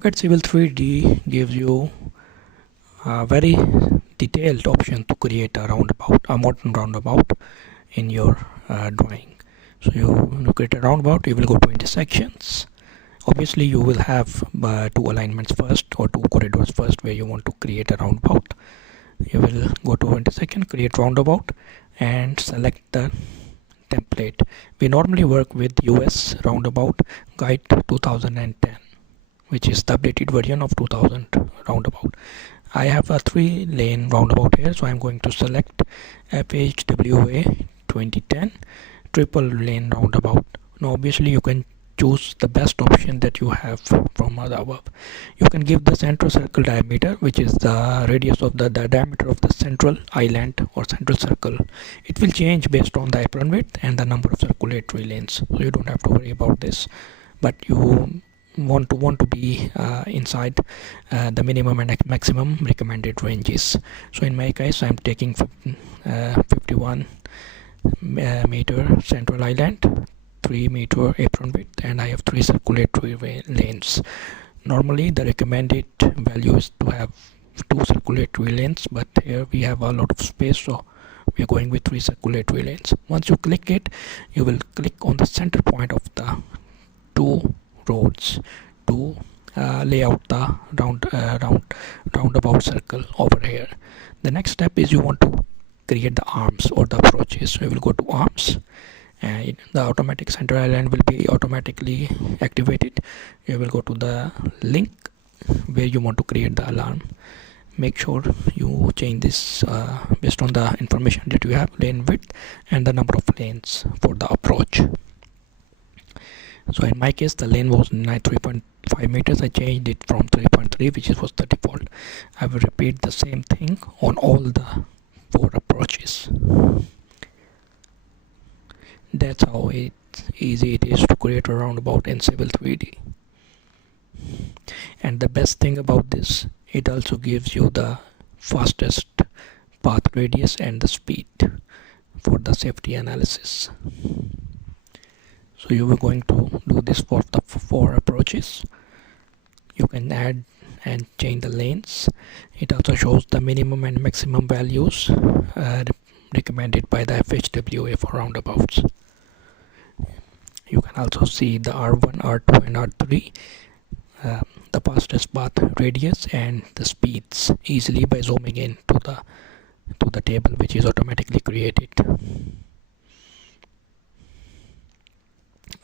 AutoCAD Civil 3D gives you a very detailed option to create a roundabout, a modern roundabout in your drawing. So you create a roundabout, you will go to intersections. Obviously you will have two alignments first, or two corridors first, where you want to create a roundabout. You will go to intersection, create roundabout, and select the template. We normally work with US Roundabout Guide 2010, which is the updated version of 2000 roundabout. I have a 3-lane roundabout here, so I'm going to select FHWA 2010 triple lane roundabout. Now obviously you can choose the best option that you have from the above. You can give the central circle diameter, which is the radius of the diameter of the central island or central circle. It will change based on the apron width and the number of circulatory lanes, so you don't have to worry about this. But you want to be inside the minimum and maximum recommended ranges. So in my case, I'm taking 51 meter central island, 3 meter apron width, and I have 3 circulatory lanes. Normally the recommended value is to have 2 circulatory lanes, but here we have a lot of space, so we are going with 3 circulatory lanes. Once you click it, you will click on the center point of the 2 roads to lay out the roundabout circle over here. The next step is you want to create the arms or the approaches. So you will go to arms, and the automatic center island will be automatically activated. You will go to the link where you want to create the alarm. Make sure you change this based on the information that you have, lane width and the number of lanes for the approach. So in my case, the lane was 3.5 meters. I changed it from 3.3, which was the default. I will repeat the same thing on all the 4 approaches. That's how easy it is to create a roundabout in Civil 3D. And the best thing about this, it also gives you the fastest path radius and the speed for the safety analysis. So you are going to do this for the 4 approaches. You can add and change the lanes. It also shows the minimum and maximum values recommended by the FHWA for roundabouts. You can also see the R1, R2 and R3, the fastest path radius and the speeds easily by zooming in to the table, which is automatically created.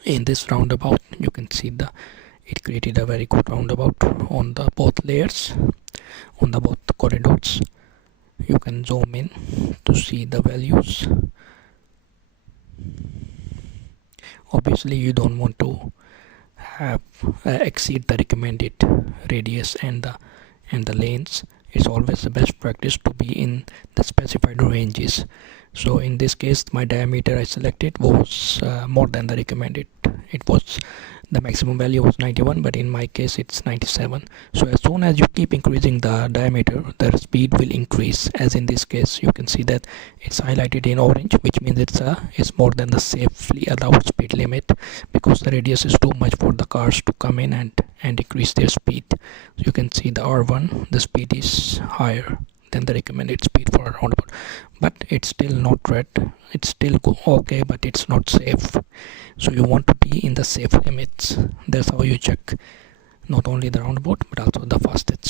In this roundabout, you can see it created a very good roundabout on the both layers, on the both corridors. You can zoom in to see the values. Obviously you don't want to have exceed the recommended radius and the lanes. It's always the best practice to be in the specified ranges. So in this case, my diameter I selected was more than the recommended. The maximum value was 91, but in my case it's 97. So as soon as you keep increasing the diameter, the speed will increase. As in this case, you can see that it's highlighted in orange, which means it's more than the safely allowed speed limit, because the radius is too much for the cars to come in and increase their speed. So you can see the R1, the speed is higher than the recommended speed for a roundabout, but it's still not red. It's still okay, but it's not safe. So you want to be in the safe limits. That's how you check not only the roundabout but also the fastest